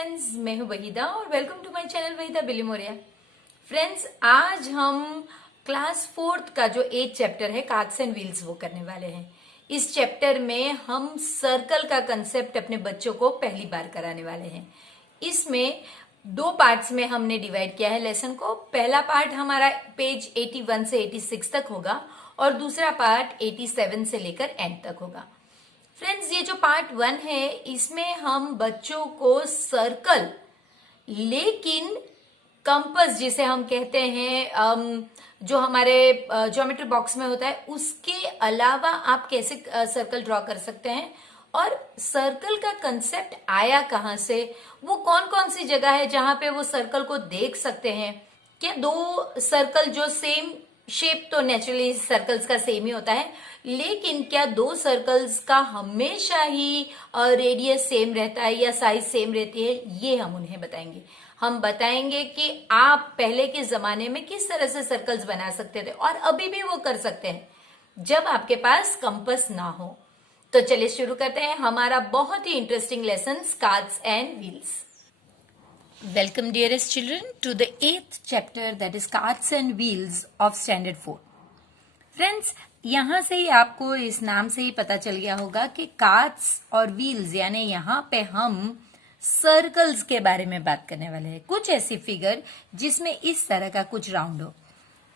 Friends, मैं हूं वहीदा और welcome to my channel Waheeda Billimoria. Friends, आज हम क्लास 4th का जो 8th चैप्टर है कार्ड्स एंड व्हील्स वो करने वाले हैं। इस चैप्टर में हम सर्कल का कंसेप्ट अपने बच्चों को पहली बार कराने वाले हैं। इसमें दो पार्ट्स में हमने डिवाइड किया है लेसन को। पहला पार्ट हमारा पेज 81 से 86 तक होगा और दूसरा पार्ट 87 से लेकर एंड तक होगा। फ्रेंड्स, ये जो पार्ट 1 है इसमें हम बच्चों को सर्कल, लेकिन कंपास जिसे हम कहते हैं जो हमारे ज्योमेट्री बॉक्स में होता है, उसके अलावा आप कैसे सर्कल ड्रॉ कर सकते हैं और सर्कल का कंसेप्ट आया कहां से, वो कौन कौन सी जगह है जहां पे वो सर्कल को देख सकते हैं। क्या दो सर्कल जो सेम शेप, तो नेचुरली सर्कल्स का सेम ही होता है, लेकिन क्या दो सर्कल्स का हमेशा ही रेडियस सेम रहता है या साइज सेम रहती है, ये हम उन्हें बताएंगे। हम बताएंगे कि आप पहले के जमाने में किस तरह से सर्कल्स बना सकते थे और अभी भी वो कर सकते हैं जब आपके पास कंपास ना हो। तो चलिए शुरू करते हैं हमारा बहुत ही interesting lesson cards and wheels. Welcome dearest children to the 8th chapter, that is cards and wheels of standard 4. Friends, यहाँ से ही आपको इस नाम से ही पता चल गया होगा कि कार्ड्स और व्हील्स यानी यहाँ पे हम सर्कल्स के बारे में बात करने वाले हैं। कुछ ऐसी फिगर जिसमें इस तरह का कुछ राउंड हो,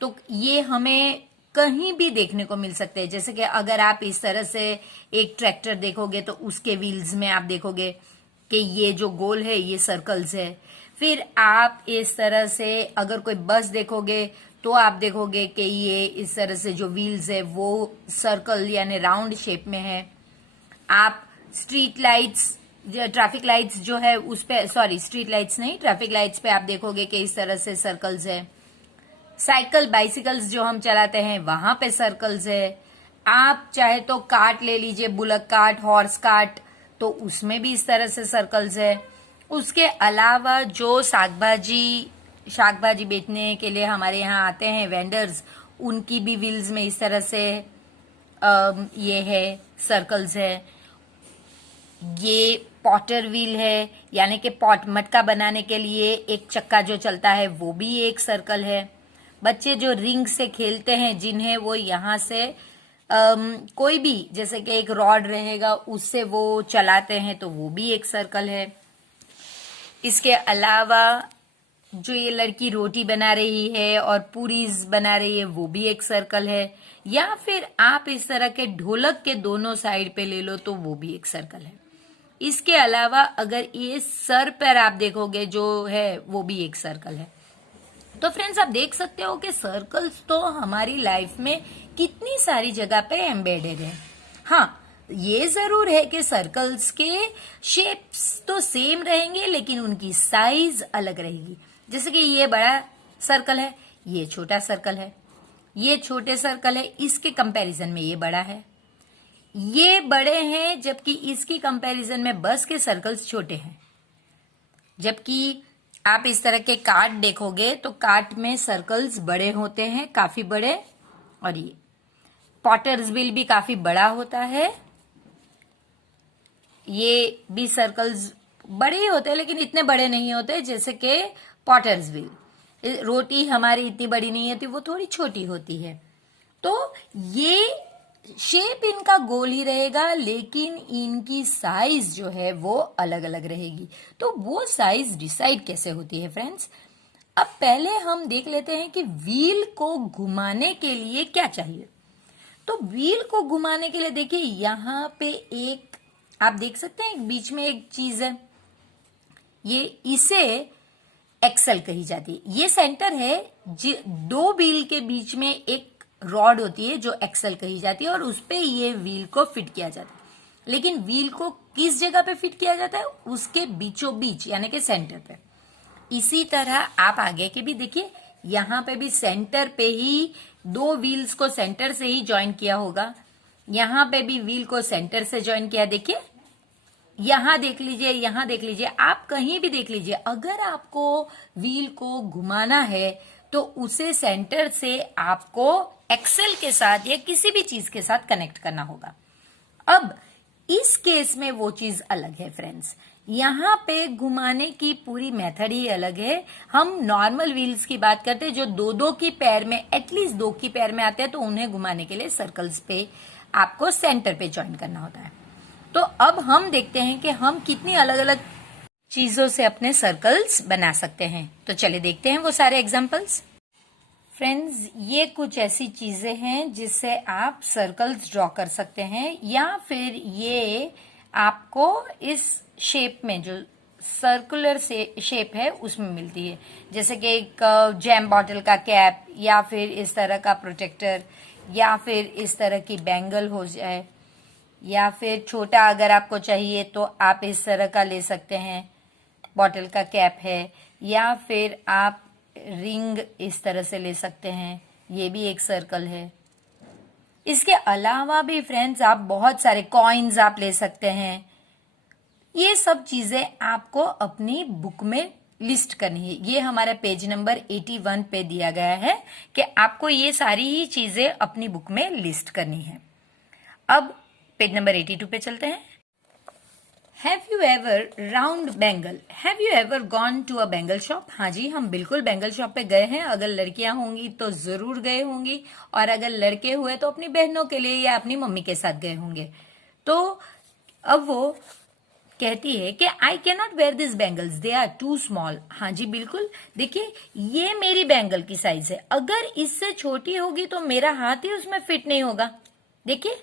तो ये हमें कहीं भी देखने को मिल सकते हैं। जैसे कि अगर आप इस तरह से एक ट्रैक्टर देखोगे तो उसके व्हील्स में आप देखोगे कि ये जो गोल है ये सर्कल्स है। फिर आप इस तरह से अगर कोई बस देखोगे तो आप देखोगे कि ये इस तरह से जो व्हील्स है वो सर्कल यानी राउंड शेप में है। आप स्ट्रीट लाइट्स, ट्रैफिक लाइट्स जो है उस पे, सॉरी स्ट्रीट लाइट्स नहीं, ट्रैफिक लाइट्स पे आप देखोगे कि इस तरह से सर्कल्स है। साइकिल, बाइसिकल्स जो हम चलाते हैं वहां पे सर्कल्स है। आप चाहे तो कार्ट ले लीजिए, बुलक कार्ट, हॉर्स कार्ट, तो उसमें भी इस तरह से सर्कल्स है। उसके अलावा जो शाक भाजी बेचने के लिए हमारे यहाँ आते हैं वेंडर्स, उनकी भी व्हील्स में इस तरह से ये है, सर्कल्स है। ये पॉटर व्हील है, यानी कि पॉट, मटका बनाने के लिए एक चक्का जो चलता है वो भी एक सर्कल है। बच्चे जो रिंग से खेलते हैं जिन्हें वो यहाँ से कोई भी, जैसे कि एक रॉड रहेगा उससे वो चलाते हैं, तो वो भी एक सर्कल है। इसके अलावा जो ये लड़की रोटी बना रही है और पूरीज बना रही है वो भी एक सर्कल है। या फिर आप इस तरह के ढोलक के दोनों साइड पे ले लो तो वो भी एक सर्कल है। इसके अलावा अगर ये सर पर आप देखोगे जो है वो भी एक सर्कल है। तो फ्रेंड्स, आप देख सकते हो कि सर्कल्स तो हमारी लाइफ में कितनी सारी जगह पे एम्बेडेड है। हाँ, ये जरूर है कि सर्कल्स के शेप्स तो सेम रहेंगे लेकिन उनकी साइज अलग रहेगी। जैसे कि ये बड़ा सर्कल है, ये छोटा सर्कल है, ये छोटे सर्कल है, इसके कंपैरिजन में ये बड़ा है। ये बड़े हैं जबकि इसकी कंपैरिजन में बस के सर्कल्स छोटे हैं। जबकि आप इस तरह के कार्ट देखोगे तो कार्ट में सर्कल्स बड़े होते हैं, काफी बड़े, और ये पॉटर्स व्हील भी काफी बड़ा होता है। ये भी सर्कल्स बड़े ही होते हैं लेकिन इतने बड़े नहीं होते जैसे कि पॉटर्स व्हील। रोटी हमारी इतनी बड़ी नहीं होती, वो थोड़ी छोटी होती है। तो ये शेप इनका गोल ही रहेगा लेकिन इनकी साइज जो है वो अलग अलग रहेगी। तो वो साइज डिसाइड कैसे होती है फ्रेंड्स? अब पहले हम देख लेते हैं कि व्हील को घुमाने के लिए क्या चाहिए। तो व्हील को घुमाने के लिए देखिए यहाँ पे एक, आप देख सकते हैं बीच में एक चीज है, ये इसे एक्सल कही जाती है। ये सेंटर है, दो व्हील के बीच में एक रॉड होती है जो एक्सल कही जाती है और उस पे ये व्हील को फिट किया जाता है। लेकिन व्हील को किस जगह पे फिट किया जाता है? उसके बीचों बीच यानी कि सेंटर पे। इसी तरह आप आगे के भी देखिए, यहाँ पे भी सेंटर पे ही दो व्हील्स को सेंटर से ही ज्वाइन किया होगा। यहाँ पे भी व्हील को सेंटर से ज्वाइन किया, देखिए यहाँ देख लीजिए, यहाँ देख लीजिए, आप कहीं भी देख लीजिए। अगर आपको व्हील को घुमाना है तो उसे सेंटर से आपको एक्सेल के साथ या किसी भी चीज के साथ कनेक्ट करना होगा। अब इस केस में वो चीज अलग है फ्रेंड्स। यहाँ पे घुमाने की पूरी मेथड ही अलग है। हम नॉर्मल व्हील्स की बात करते हैं जो दो दो की पैर में, एटलीस्ट दो की पैर में आते हैं, तो उन्हें घुमाने के लिए सर्कल्स पे आपको सेंटर पे ज्वाइन करना होता है। तो अब हम देखते हैं कि हम कितनी अलग अलग चीजों से अपने सर्कल्स बना सकते हैं। तो चलिए देखते हैं वो सारे एग्जाम्पल्स। फ्रेंड्स, ये कुछ ऐसी चीजें हैं जिससे आप सर्कल्स ड्रॉ कर सकते हैं, या फिर ये आपको इस शेप में, जो सर्कुलर से शेप है उसमें मिलती है, जैसे कि एक जैम बॉटल का कैप, या फिर इस तरह का प्रोटेक्टर, या फिर इस तरह की बैंगल हो जाए, या फिर छोटा अगर आपको चाहिए तो आप इस तरह का ले सकते हैं, बॉटल का कैप है, या फिर आप रिंग इस तरह से ले सकते हैं, ये भी एक सर्कल है। इसके अलावा भी फ्रेंड्स आप बहुत सारे कॉइन्स आप ले सकते हैं। ये सब चीजें आपको अपनी बुक में लिस्ट करनी है। ये हमारा पेज नंबर 81 पे दिया गया है कि आपको ये सारी ही चीजें अपनी बुक में लिस्ट करनी है। अब पेज नंबर 82 पे चलते हैं। Have you ever round bangle, have you ever gone to a bangle shop? हाँ जी, हम बिल्कुल बैंगल शॉप पे गए हैं। अगर लड़कियां होंगी तो जरूर गए होंगी, और अगर लड़के हुए तो अपनी बहनों के लिए या अपनी मम्मी के साथ गए होंगे। तो अब वो कहती है कि I can not wear this bangles, they are too small. हाँ जी बिल्कुल, देखिए ये मेरी बैंगल की साइज है, अगर इससे छोटी होगी तो मेरा हाथ ही उसमें फिट नहीं होगा। देखिए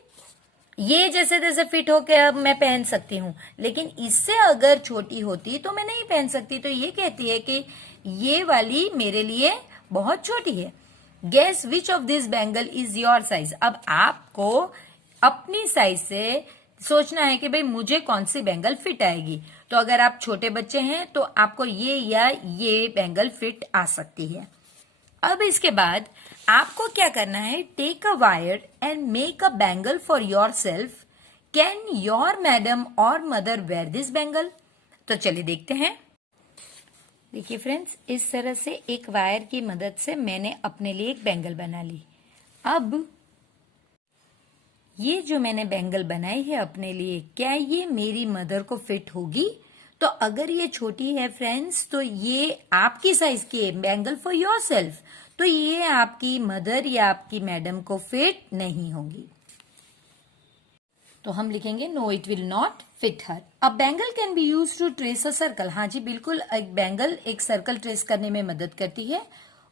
ये जैसे तैसे फिट होके अब मैं पहन सकती हूँ, लेकिन इससे अगर छोटी होती तो मैं नहीं पहन सकती। तो ये कहती है कि ये वाली मेरे लिए बहुत छोटी है। Guess which of this bangle is your size. अब आपको अपनी साइज से सोचना है कि भाई मुझे कौन सी बैंगल फिट आएगी। तो अगर आप छोटे बच्चे हैं तो आपको ये या ये बैंगल फिट आ सकती है। अब इसके बाद आपको क्या करना है, take a wire and make a bangle for yourself. Can your madam और मदर वेयर दिस बैंगल? तो चलिए देखते हैं। देखिए फ्रेंड्स, इस तरह से एक वायर की मदद से मैंने अपने लिए एक बैंगल बना ली। अब ये जो मैंने बैंगल बनाई है अपने लिए, क्या ये मेरी मदर को फिट होगी? तो अगर ये छोटी है फ्रेंड्स, तो ये आपकी साइज की है, बैंगल फॉर योर सेल्फ, तो ये आपकी मदर या आपकी मैडम को फिट नहीं होगी। तो हम लिखेंगे no it will not fit her. A bangle can be use to trace a circle. हाँ जी बिल्कुल, एक बैंगल एक सर्कल ट्रेस करने में मदद करती है।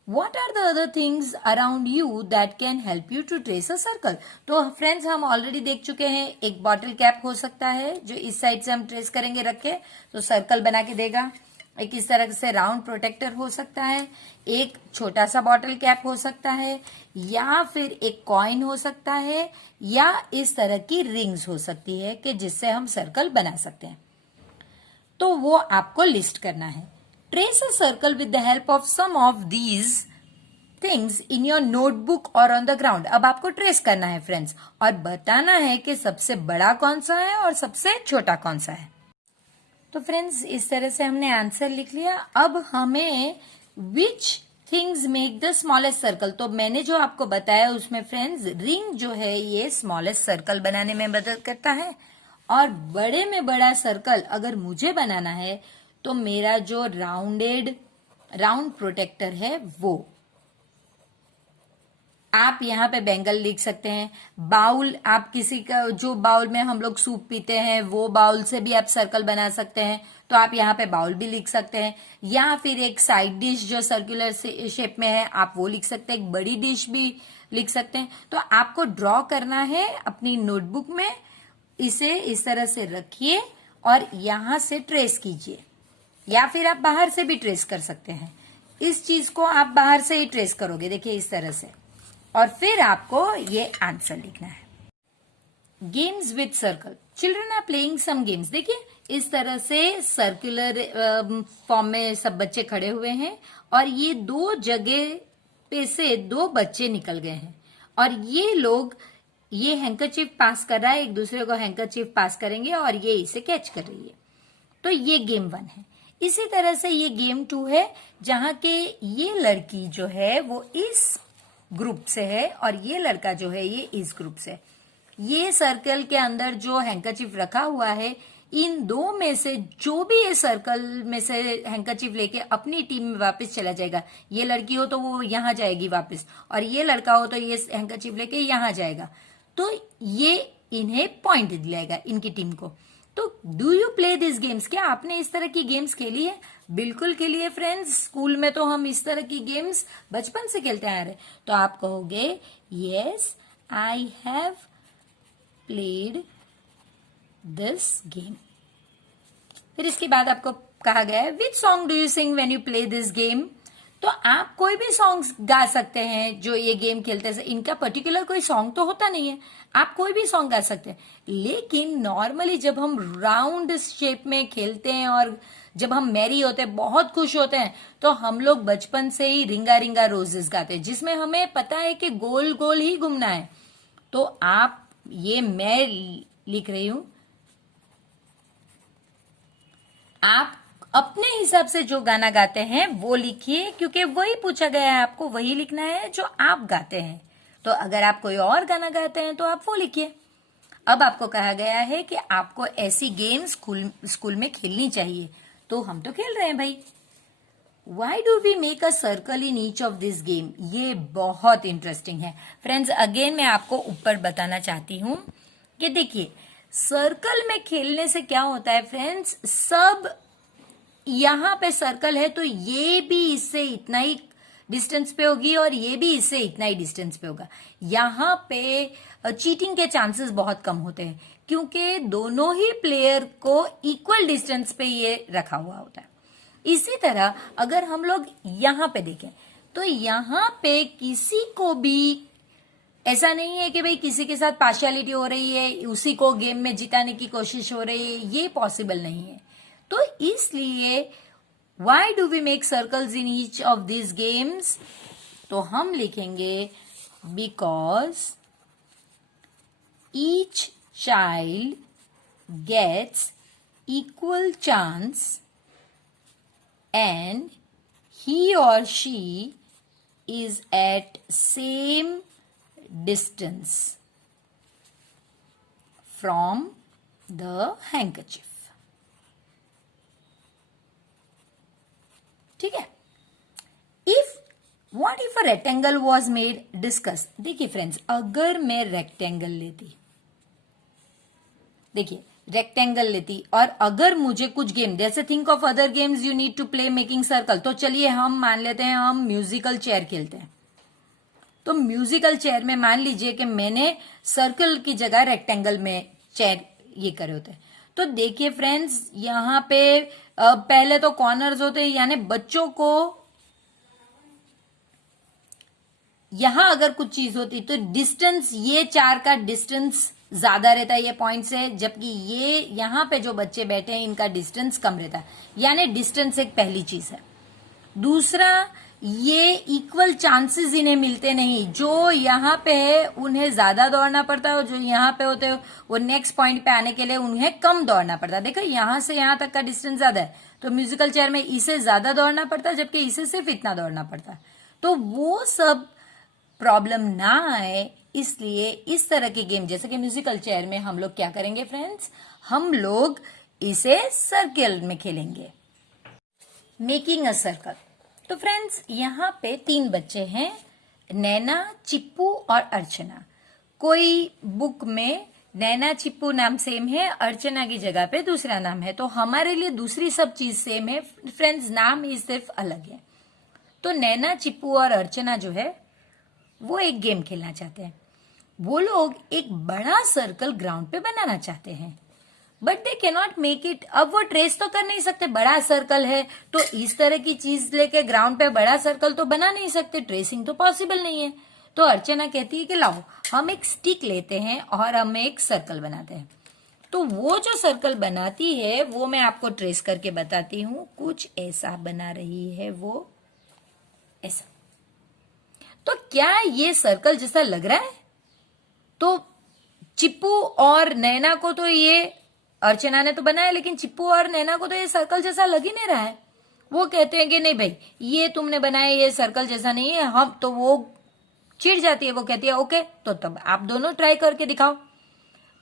What are the other things around you that can help you to trace a circle? तो फ्रेंड्स हम ऑलरेडी देख चुके हैं, एक बॉटल कैप हो सकता है जो इस साइड से हम ट्रेस करेंगे रख के तो सर्कल बना के देगा। एक इस तरह से राउंड प्रोटेक्टर हो सकता है, एक छोटा सा बॉटल कैप हो सकता है, या फिर एक कॉइन हो सकता है, या इस तरह की रिंग्स हो सकती है कि जिससे हम सर्कल बना सकते हैं। तो वो आपको लिस्ट करना है। Trace a circle with the help of some of these things in your notebook और ऑन द ग्राउंड। अब आपको ट्रेस करना है फ्रेंड्स, और बताना है कि सबसे बड़ा कौन सा है और सबसे छोटा कौन सा है। तो फ्रेंड्स इस तरह से हमने आंसर लिख लिया। अब हमें which things make the smallest circle, तो मैंने जो आपको बताया उसमें फ्रेंड्स रिंग जो है ये स्मॉलेस्ट सर्कल बनाने में मदद करता है, और बड़े में बड़ा सर्कल अगर मुझे बनाना है तो मेरा जो राउंड प्रोटेक्टर है वो। आप यहाँ पे बैंगल लिख सकते हैं। बाउल, आप किसी का जो बाउल में हम लोग सूप पीते हैं वो बाउल से भी आप सर्कल बना सकते हैं, तो आप यहाँ पे बाउल भी लिख सकते हैं। या फिर एक साइड डिश जो सर्कुलर शेप में है आप वो लिख सकते हैं, एक बड़ी डिश भी लिख सकते हैं। तो आपको ड्रॉ करना है अपनी नोटबुक में, इसे इस तरह से रखिए और यहां से ट्रेस कीजिए, या फिर आप बाहर से भी ट्रेस कर सकते हैं। इस चीज को आप बाहर से ही ट्रेस करोगे, देखिए इस तरह से, और फिर आपको ये आंसर लिखना है। Games with circle, children are playing some games. देखिए इस तरह से सर्कुलर फॉर्म में सब बच्चे खड़े हुए हैं, और ये दो जगह पे से दो बच्चे निकल गए हैं, और ये लोग ये हैंकरचीफ पास कर रहा है, एक दूसरे को हैंकरचीफ पास करेंगे और ये इसे कैच कर रही है। तो ये गेम 1 है। इसी तरह से ये गेम 2 है, जहां के ये लड़की जो है वो इस ग्रुप से है और ये लड़का जो है ये इस ग्रुप से। ये सर्कल के अंदर जो हैंकरचीफ रखा हुआ है इन दो में से जो भी ये सर्कल में से हैंकरचीफ लेके अपनी टीम में वापस चला जाएगा, ये लड़की हो तो वो यहां जाएगी वापस, और ये लड़का हो तो ये हैंकरचीफ लेके यहां जाएगा, तो ये इन्हें पॉइंट दिलाएगा इनकी टीम को। तो do you play this games? क्या आपने इस तरह की गेम्स खेली है? बिल्कुल खेली है फ्रेंड्स। स्कूल में तो हम इस तरह की गेम्स बचपन से खेलते आ रहे। तो आप कहोगे yes I have played this game. फिर इसके बाद आपको कहा गया है which song do you sing when you play this game. तो आप कोई भी सॉन्ग्स गा सकते हैं जो ये गेम खेलते हैं। इनका पर्टिकुलर कोई सॉन्ग तो होता नहीं है, आप कोई भी सॉन्ग गा सकते हैं। लेकिन नॉर्मली जब हम राउंड शेप में खेलते हैं और जब हम मैरी होते हैं, बहुत खुश होते हैं, तो हम लोग बचपन से ही रिंगा रिंगा रोजेस गाते हैं, जिसमें हमें पता है कि गोल गोल ही घूमना है। तो आप ये मैं लिख रही हूं, आप अपने हिसाब से जो गाना गाते हैं वो लिखिए, क्योंकि वही पूछा गया है, आपको वही लिखना है जो आप गाते हैं। तो अगर आप कोई और गाना गाते हैं तो आप वो लिखिए। अब आपको कहा गया है कि आपको ऐसी गेम स्कूल में खेलनी चाहिए, तो हम तो खेल रहे हैं भाई। Why do we make a circle in each of this game? ये बहुत इंटरेस्टिंग है फ्रेंड्स। अगेन मैं आपको ऊपर बताना चाहती हूं कि देखिए, सर्कल में खेलने से क्या होता है फ्रेंड्स, सब यहां पे सर्कल है तो ये भी इससे इतना ही डिस्टेंस पे होगी और ये भी इससे इतना ही डिस्टेंस पे होगा। यहां पे चीटिंग के चांसेस बहुत कम होते हैं, क्योंकि दोनों ही प्लेयर को इक्वल डिस्टेंस पे ये रखा हुआ होता है। इसी तरह अगर हम लोग यहां पे देखें तो यहां पे किसी को भी ऐसा नहीं है कि भाई किसी के साथ पार्शियलिटी हो रही है, उसी को गेम में जिताने की कोशिश हो रही है, ये पॉसिबल नहीं है। तो इसलिए why do we make circles in each of this games? तो हम लिखेंगे because each child gets equal chance and he or she is at same distance from the handkerchief. ठीक है। If what if a rectangle was made? Discuss. देखिए friends, अगर मैं rectangle लेती, देखिए रेक्टेंगल लेती, और अगर मुझे कुछ गेम, जैसे think of other games you need to play making circle, तो चलिए हम मान लेते हैं हम म्यूजिकल चेयर खेलते हैं। तो म्यूजिकल चेयर में मान लीजिए कि मैंने सर्कल की जगह रेक्टेंगल में चेयर ये करे होते हैं। तो देखिए फ्रेंड्स, यहां पे पहले तो कॉर्नर्स होते हैं, यानी बच्चों को यहां अगर कुछ चीज होती तो डिस्टेंस, ये चार का डिस्टेंस ज्यादा रहता है ये पॉइंट से, जबकि ये यहां पे जो बच्चे बैठे हैं इनका डिस्टेंस कम रहता है, यानी डिस्टेंस एक पहली चीज है। दूसरा, ये इक्वल चांसेस इन्हें मिलते नहीं, जो यहां पे है उन्हें ज्यादा दौड़ना पड़ता है और जो यहां पे होते हैं वो नेक्स्ट पॉइंट पे आने के लिए उन्हें कम दौड़ना पड़ता है। देखो यहां से यहां तक का डिस्टेंस ज्यादा है, तो म्यूजिकल चेयर में इसे ज्यादा दौड़ना पड़ता है, जबकि इसे सिर्फ इतना दौड़ना पड़ता है। तो वो सब प्रॉब्लम ना आए, इसलिए इस तरह की गेम जैसे कि म्यूजिकल चेयर में हम लोग क्या करेंगे फ्रेंड्स, हम लोग इसे सर्कल में खेलेंगे, मेकिंग अ सर्कल। तो फ्रेंड्स यहाँ पे 3 बच्चे हैं, नैना, चिप्पू और अर्चना। कोई बुक में नैना चिप्पू नाम सेम है, अर्चना की जगह पे दूसरा नाम है, तो हमारे लिए दूसरी सब चीज सेम है फ्रेंड्स, नाम ही सिर्फ अलग है। तो नैना, चिप्पू और अर्चना जो है वो एक गेम खेलना चाहते हैं। वो लोग एक बड़ा सर्कल ग्राउंड पे बनाना चाहते हैं, but they can not make it. अब वो ट्रेस तो कर नहीं सकते, बड़ा सर्कल है तो इस तरह की चीज लेके ग्राउंड पे बड़ा सर्कल तो बना नहीं सकते, ट्रेसिंग तो पॉसिबल नहीं है। तो अर्चना कहती है कि लाओ हम एक स्टिक लेते हैं और हम एक सर्कल बनाते हैं। तो वो जो सर्कल बनाती है वो मैं आपको ट्रेस करके बताती हूँ। कुछ ऐसा बना रही है वो, ऐसा। तो क्या ये सर्कल जैसा लग रहा है? तो चिप्पू और नैना को तो ये अर्चना ने तो बनाया, लेकिन चिप्पू और नैना को तो ये सर्कल जैसा लग ही नहीं रहा है। वो कहते हैं कि नहीं भाई ये तुमने बनाया, ये सर्कल जैसा नहीं है। हम तो वो चिढ़ जाती है, वो कहती है ओके तो तब आप दोनों ट्राई करके दिखाओ।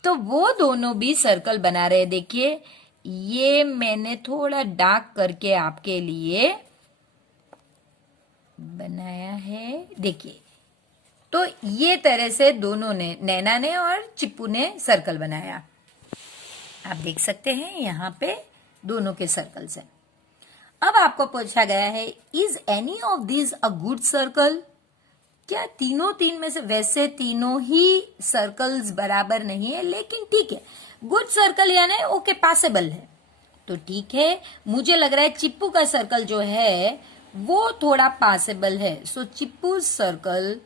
तो वो दोनों भी सर्कल बना रहे हैं। देखिए ये मैंने थोड़ा डार्क करके आपके लिए बनाया है, देखिए। तो ये तरह से दोनों ने, नैना ने और चिप्पू ने सर्कल बनाया। आप देख सकते हैं यहाँ पे दोनों के सर्कल्स हैं। अब आपको पूछा गया है, is any of this a good circle? क्या तीन में से, वैसे तीनों ही सर्कल्स बराबर नहीं है, लेकिन ठीक है, गुड सर्कल यानी ओके पासेबल है, तो ठीक है। मुझे लग रहा है चिप्पू का सर्कल जो है वो थोड़ा पासेबल है, सो चिप्पू सर्कल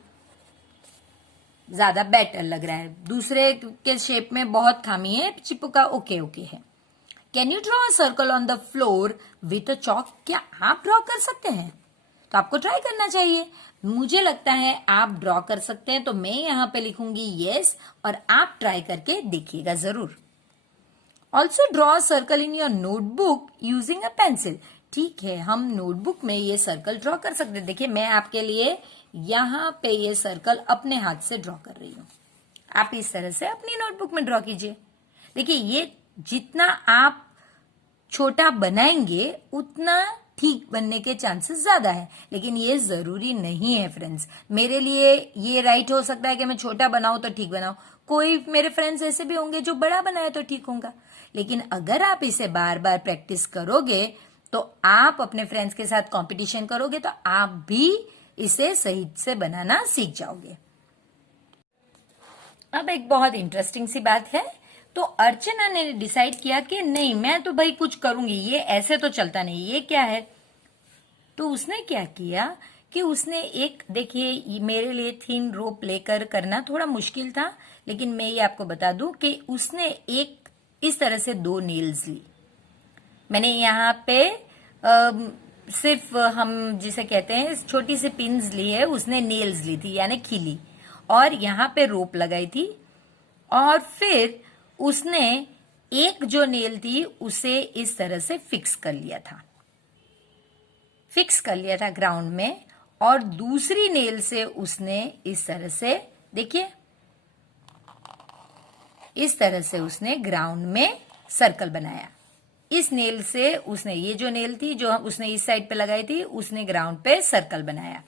ज्यादा बेटर लग रहा है। दूसरे के शेप में बहुत खामी है, चिप्पू का ओके ओके है। Can you draw a circle on the floor with a chalk? क्या आप ड्रॉ कर सकते हैं? तो आपको ट्राई करना चाहिए। मुझे लगता है आप ड्रॉ कर सकते हैं, तो मैं यहां पे लिखूंगी यस, और आप ट्राई करके देखिएगा जरूर। Also draw a circle in your notebook using a pencil. ठीक है, हम नोटबुक में ये सर्कल ड्रॉ कर सकते हैं। देखिए मैं आपके लिए यहां पे ये सर्कल अपने हाथ से ड्रॉ कर रही हूं, आप इस तरह से अपनी नोटबुक में ड्रॉ कीजिए। देखिए ये जितना आप छोटा बनाएंगे उतना ठीक बनने के चांसेस ज्यादा है, लेकिन ये जरूरी नहीं है फ्रेंड्स। मेरे लिए ये राइट हो सकता है कि मैं छोटा बनाऊं तो ठीक बनाऊं, कोई मेरे फ्रेंड्स ऐसे भी होंगे जो बड़ा बनाए तो ठीक होगा। लेकिन अगर आप इसे बार बार प्रैक्टिस करोगे तो आप अपने फ्रेंड्स के साथ कंपटीशन करोगे तो आप भी इसे सही से बनाना सीख जाओगे। अब एक बहुत इंटरेस्टिंग सी बात है, तो अर्चना ने डिसाइड किया कि नहीं मैं तो भाई कुछ करूंगी, ये ऐसे तो चलता नहीं, ये क्या है। तो उसने क्या किया कि उसने एक, देखिए मेरे लिए थिन रोप लेकर करना थोड़ा मुश्किल था, लेकिन मैं ये आपको बता दूं कि उसने एक इस तरह से 2 नेल्स ली। मैंने यहाँ पे सिर्फ हम जिसे कहते हैं छोटी सी पिन्स ली है, उसने नेल्स ली थी यानी खीली, और यहाँ पे रोप लगाई थी, और फिर उसने एक जो नेल थी उसे इस तरह से फिक्स कर लिया था ग्राउंड में, और दूसरी नेल से उसने इस तरह से, देखिए इस तरह से उसने ग्राउंड में सर्कल बनाया। इस नेल से उसने, ये जो नेल थी जो उसने इस साइड पे लगाई थी, उसने ग्राउंड पे सर्कल बनाया।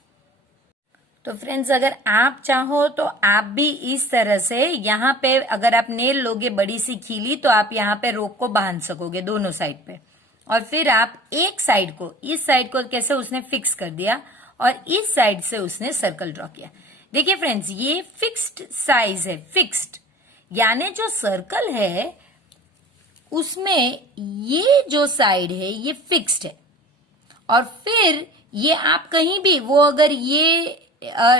तो फ्रेंड्स अगर आप चाहो तो आप भी इस तरह से यहाँ पे, अगर आप नेल लोगे बड़ी सी खीली, तो आप यहाँ पे रोप को बांध सकोगे दोनों साइड पे, और फिर आप एक साइड को, इस साइड को कैसे उसने फिक्स कर दिया, और इस साइड से उसने सर्कल ड्रॉ किया। देखिए फ्रेंड्स ये फिक्स्ड साइज है, फिक्स्ड यानी जो सर्कल है उसमें ये जो साइड है ये फिक्स्ड है, और फिर ये आप कहीं भी, वो अगर ये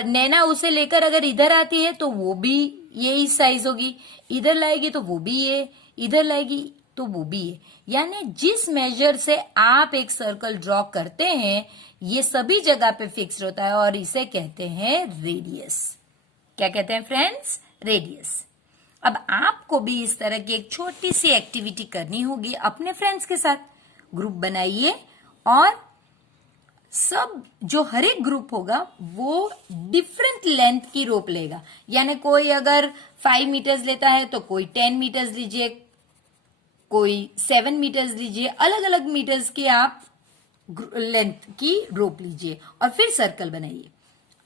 नैना उसे लेकर अगर इधर आती है तो वो भी ये इस साइज होगी, इधर लाएगी तो वो भी ये, इधर लाएगी तो वो भी ये, यानी जिस मेजर से आप एक सर्कल ड्रॉ करते हैं ये सभी जगह पे फिक्स्ड होता है, और इसे कहते हैं रेडियस। क्या कहते हैं फ्रेंड्स? रेडियस। अब आपको भी इस तरह की एक छोटी सी एक्टिविटी करनी होगी अपने फ्रेंड्स के साथ। ग्रुप बनाइए, और सब जो हर एक ग्रुप होगा वो डिफरेंट लेंथ की रोप लेगा, यानी कोई अगर 5 मीटर्स लेता है तो कोई 10 मीटर्स लीजिए, कोई 7 मीटर्स लीजिए, अलग अलग मीटर्स की आप लेंथ की रोप लीजिए और फिर सर्कल बनाइए।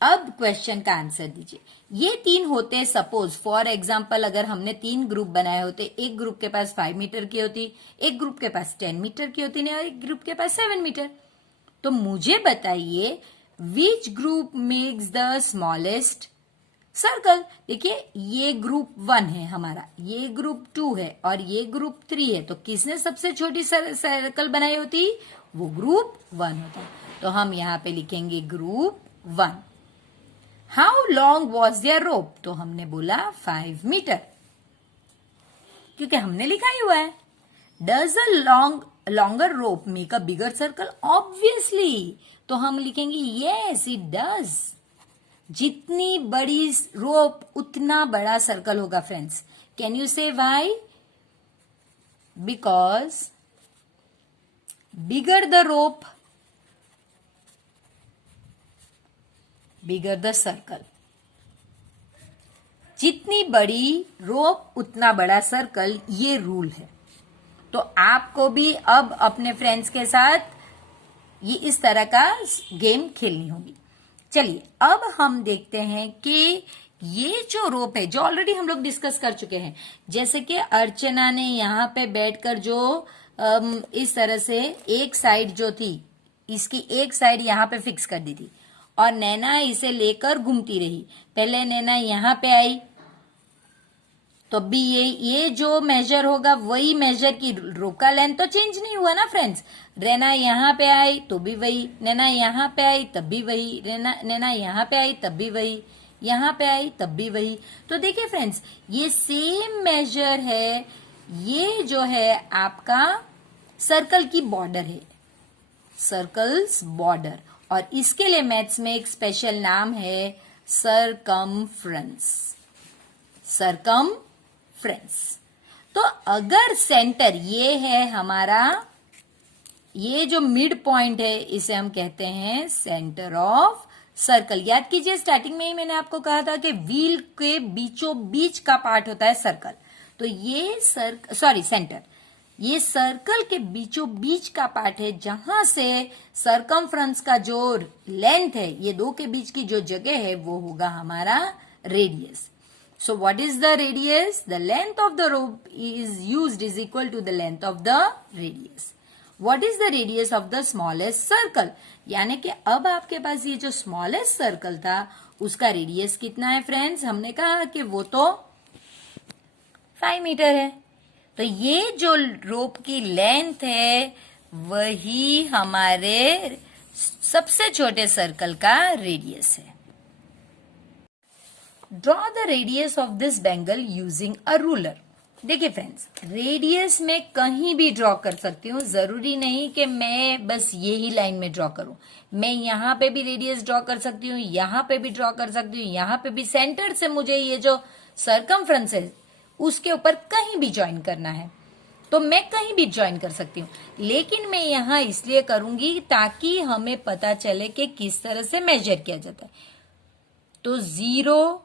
अब क्वेश्चन का आंसर दीजिए। ये 3 होते, सपोज फॉर एग्जाम्पल अगर हमने 3 ग्रुप बनाए होते, एक ग्रुप के पास 5 मीटर की होती, एक ग्रुप के पास 10 मीटर की होती, और एक ग्रुप के पास 7 मीटर। तो मुझे बताइए which group makes the smallest circle. देखिए ये ग्रुप 1 है हमारा, ये ग्रुप 2 है, और ये ग्रुप 3 है, तो किसने सबसे छोटी सर्कल बनाई होती? वो ग्रुप 1 होता। तो हम यहाँ पे लिखेंगे group 1। How long was there rope? तो हमने बोला 5 मीटर, क्योंकि हमने लिखा ही हुआ है। Does a longer rope make a bigger circle? Obviously, तो हम लिखेंगे यस इट डज। जितनी बड़ी रोप उतना बड़ा सर्कल होगा फ्रेंड्स। कैन यू से why? Because bigger the rope bigger the circle. जितनी बड़ी रोप उतना बड़ा सर्कल, ये रूल है। तो आपको भी अब अपने फ्रेंड्स के साथ ये इस तरह का गेम खेलनी होगी। चलिए अब हम देखते हैं कि ये जो रोप है, जो ऑलरेडी हम लोग डिस्कस कर चुके हैं, जैसे कि अर्चना ने यहाँ पे बैठकर जो इस तरह से एक साइड जो थी, इसकी एक साइड यहाँ पे फिक्स कर दी थी और नैना इसे लेकर घूमती रही। पहले नैना यहाँ पे आई तो भी ये जो मेजर होगा वही मेजर की रो का लेंथ तो चेंज नहीं हुआ ना फ्रेंड्स। नैना यहाँ पे आई तो भी वही, नैना यहाँ पे आई तब भी वही, नैना यहाँ पे आई तब भी वही, यहाँ पे आई तब भी वही। तो देखिए फ्रेंड्स, ये सेम मेजर है। ये जो है आपका सर्कल की बॉर्डर है, सर्कल्स बॉर्डर, और इसके लिए मैथ्स में एक स्पेशल नाम है सरकमफ्रेंस। सरकमफ्रेंस। तो अगर सेंटर ये है हमारा, ये जो मिड पॉइंट है इसे हम कहते हैं सेंटर ऑफ सर्कल। याद कीजिए स्टार्टिंग में ही मैंने आपको कहा था कि व्हील के बीचों बीच का पार्ट होता है सर्कल। तो ये सेंटर, ये सर्कल के बीचों बीच का पार्ट है, जहां से सरकमफ्रेंस का जो लेंथ है, ये दो के बीच की जो जगह है, वो होगा हमारा radius. So what is the radius? The length of the rope is used is equal to the length of the radius. What is the radius of the smallest circle? यानी कि अब आपके पास ये जो smallest circle था उसका radius कितना है फ्रेंड्स? हमने कहा कि वो तो 5 मीटर है। तो ये जो रोप की लेंथ है वही हमारे सबसे छोटे सर्कल का रेडियस है। Draw the radius of this bangle using a ruler. देखिए फ्रेंड्स, रेडियस में कहीं भी ड्रॉ कर सकती हूँ, जरूरी नहीं कि मैं बस यही लाइन में ड्रॉ करूं। मैं यहाँ पे भी रेडियस ड्रॉ कर सकती हूँ, यहाँ पे भी ड्रॉ कर सकती हूँ, यहाँ पे भी। सेंटर से मुझे ये जो सरकमफ्रेंस है उसके ऊपर कहीं भी ज्वाइन करना है तो मैं कहीं भी ज्वाइन कर सकती हूँ, लेकिन मैं यहाँ इसलिए करूंगी ताकि हमें पता चले कि किस तरह से मेजर किया जाता है। तो 0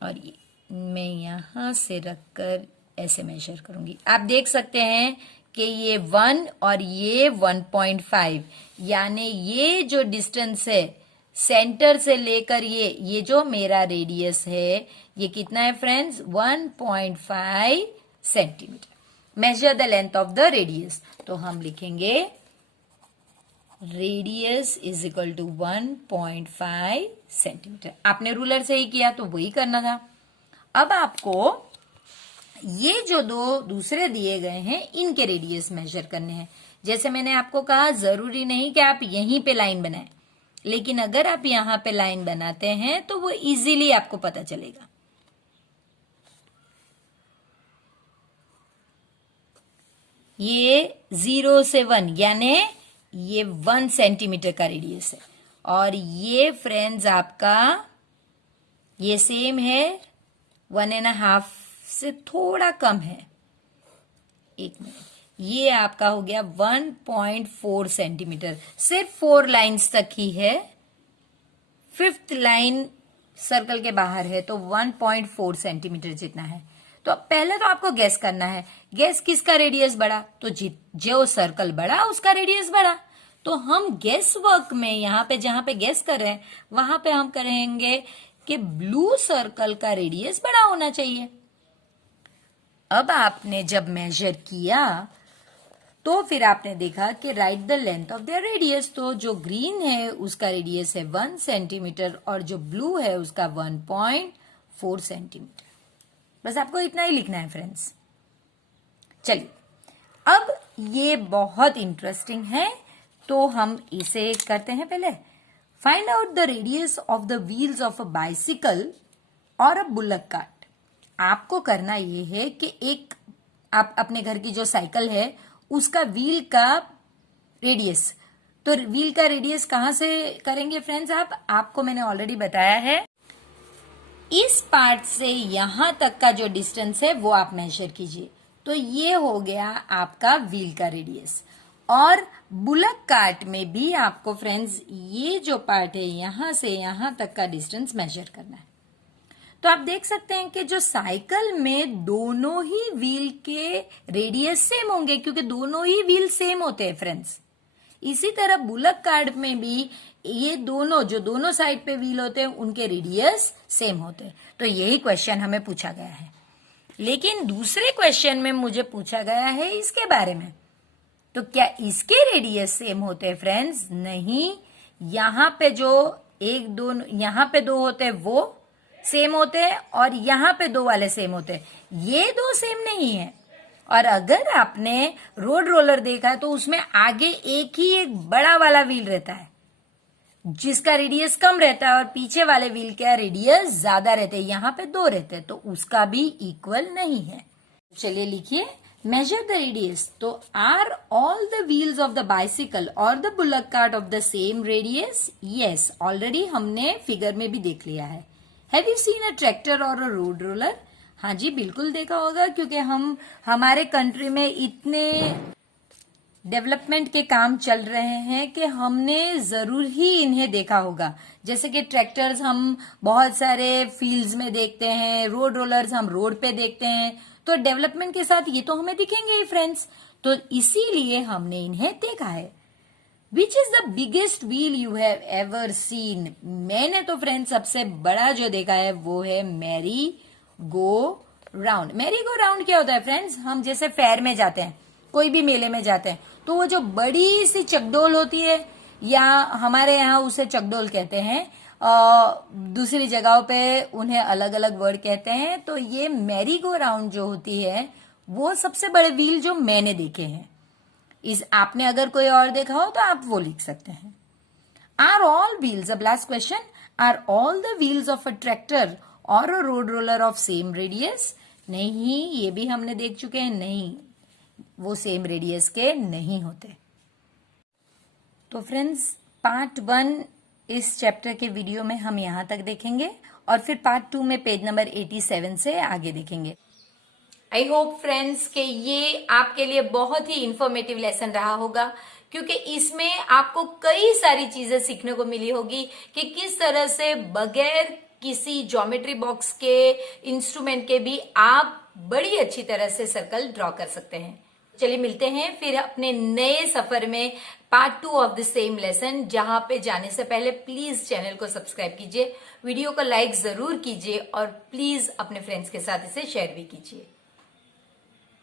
और ये मैं यहां से रखकर ऐसे मेजर करूंगी। आप देख सकते हैं कि ये 1 और ये 1.5, यानी ये जो डिस्टेंस है सेंटर से लेकर ये जो मेरा रेडियस है, ये कितना है friends? 1.5 centimetre. Measure the length of the radius. तो हम लिखेंगे radius is equal to 1.5 centimetre. आपने रूलर से ही किया तो वही करना था। अब आपको ये जो दो दूसरे दिए गए हैं इनके रेडियस मेजर करने हैं। जैसे मैंने आपको कहा, जरूरी नहीं कि आप यहीं पे लाइन बनाएं, लेकिन अगर आप यहां पे लाइन बनाते हैं तो वो इजीली आपको पता चलेगा। ये 0 से 1 यानी ये 1 सेंटीमीटर का रेडियस है, और ये फ्रेंड्स आपका ये सेम है 1.5 से थोड़ा कम है। एक मिनट, ये आपका हो गया 1.4 सेंटीमीटर। सिर्फ 4 लाइंस तक ही है, 5th लाइन सर्कल के बाहर है, तो 1.4 सेंटीमीटर जितना है। तो पहले तो आपको गैस करना है, गैस किसका रेडियस बढ़ा? तो जो सर्कल बढ़ा उसका रेडियस बढ़ा। तो हम गैस वर्क में यहाँ पे जहां पे गैस कर रहे हैं वहां पे हम करेंगे कि ब्लू सर्कल का रेडियस बड़ा होना चाहिए। अब आपने जब मेजर किया तो फिर आपने देखा कि right the length of their radius. तो जो ग्रीन है उसका रेडियस है 1 सेंटीमीटर और जो ब्लू है उसका 1.4 सेंटीमीटर। बस आपको इतना ही लिखना है फ्रेंड्स। चलिए, अब ये बहुत इंटरेस्टिंग है तो हम इसे करते हैं। पहले find out the radius of the wheels of a bicycle और अ बुलक कार्ट। आपको करना ये है कि एक आप अपने घर की जो साइकिल है उसका व्हील का रेडियस, तो व्हील का रेडियस कहां से करेंगे फ्रेंड्स? आपको मैंने ऑलरेडी बताया है, इस पार्ट से यहां तक का जो डिस्टेंस है वो आप मेजर कीजिए। तो ये हो गया आपका व्हील का रेडियस। और बुलक कार्ट में भी आपको फ्रेंड्स ये जो पार्ट है यहां से यहां तक का डिस्टेंस मेजर करना है। तो आप देख सकते हैं कि जो साइकिल में दोनों ही व्हील के रेडियस सेम होंगे, क्योंकि दोनों ही व्हील सेम होते हैं फ्रेंड्स। इसी तरह बुलक कार्ट में भी ये दोनों साइड पे व्हील होते हैं, उनके रेडियस सेम होते हैं। तो यही क्वेश्चन हमें पूछा गया है। लेकिन दूसरे क्वेश्चन में मुझे पूछा गया है इसके बारे में, तो क्या इसके रेडियस सेम होते हैं फ्रेंड्स? नहीं, यहाँ पे यहाँ पे 2 होते हैं वो सेम होते हैं, और यहाँ पे 2 वाले सेम होते हैं। ये 2 सेम नहीं है। और अगर आपने रोड रोलर देखा है तो उसमें आगे एक बड़ा वाला व्हील रहता है जिसका रेडियस कम रहता है, और पीछे वाले व्हील का रेडियस ज्यादा रहते हैं। यहाँ पे 2 रहते हैं, तो उसका भी इक्वल नहीं है। चलिए लिखिए, measure the radius. तो are all the wheels of the bicycle or the bullock cart of the same radius? Yes, already हमने फिगर में भी देख लिया है। Have you seen a tractor or a road roller? हाँ जी, बिल्कुल देखा होगा, क्योंकि हमारे कंट्री में इतने डेवलपमेंट के काम चल रहे हैं कि हमने जरूर ही इन्हें देखा होगा। जैसे कि ट्रैक्टर्स हम बहुत सारे फील्ड्स में देखते हैं, रोड रोलर्स हम रोड पे देखते हैं। तो डेवलपमेंट के साथ ये तो हमें दिखेंगे ही फ्रेंड्स, तो इसीलिए हमने इन्हें देखा है। Which is the biggest wheel you have ever seen? मैंने तो फ्रेंड्स सबसे बड़ा जो देखा है वो है merry go round. Merry go round क्या होता है फ्रेंड्स? हम जैसे फेयर में जाते हैं, कोई भी मेले में जाते हैं, तो वो जो बड़ी सी चकडोल होती है, या हमारे यहाँ उसे चकडोल कहते हैं, दूसरी जगहों पे उन्हें अलग अलग वर्ड कहते हैं। तो ये मैरी गो राउंड जो होती है वो सबसे बड़े व्हील जो मैंने देखे हैं। आपने अगर कोई और देखा हो तो आप वो लिख सकते हैं। आर ऑल व्हील्स, अब last question, are all the wheels of a tractor और a road roller of same radius? नहीं, ये भी हमने देख चुके हैं, नहीं, वो सेम रेडियस के नहीं होते। तो फ्रेंड्स, पार्ट 1 इस चैप्टर के वीडियो में हम यहां तक देखेंगे, और फिर पार्ट 2 में पेज नंबर 87 से आगे देखेंगे। आई होप फ्रेंड्स कि ये आपके लिए बहुत ही इंफॉर्मेटिव लेसन रहा होगा, क्योंकि इसमें आपको कई सारी चीजें सीखने को मिली होगी कि किस तरह से बगैर किसी ज्योमेट्री बॉक्स के, इंस्ट्रूमेंट के भी आप बड़ी अच्छी तरह से सर्कल ड्रॉ कर सकते हैं। चलिए मिलते हैं फिर अपने नए सफर में, part 2 of the same lesson. जहां पे जाने से पहले प्लीज चैनल को सब्सक्राइब कीजिए, वीडियो को लाइक जरूर कीजिए, और प्लीज अपने फ्रेंड्स के साथ इसे शेयर भी कीजिए।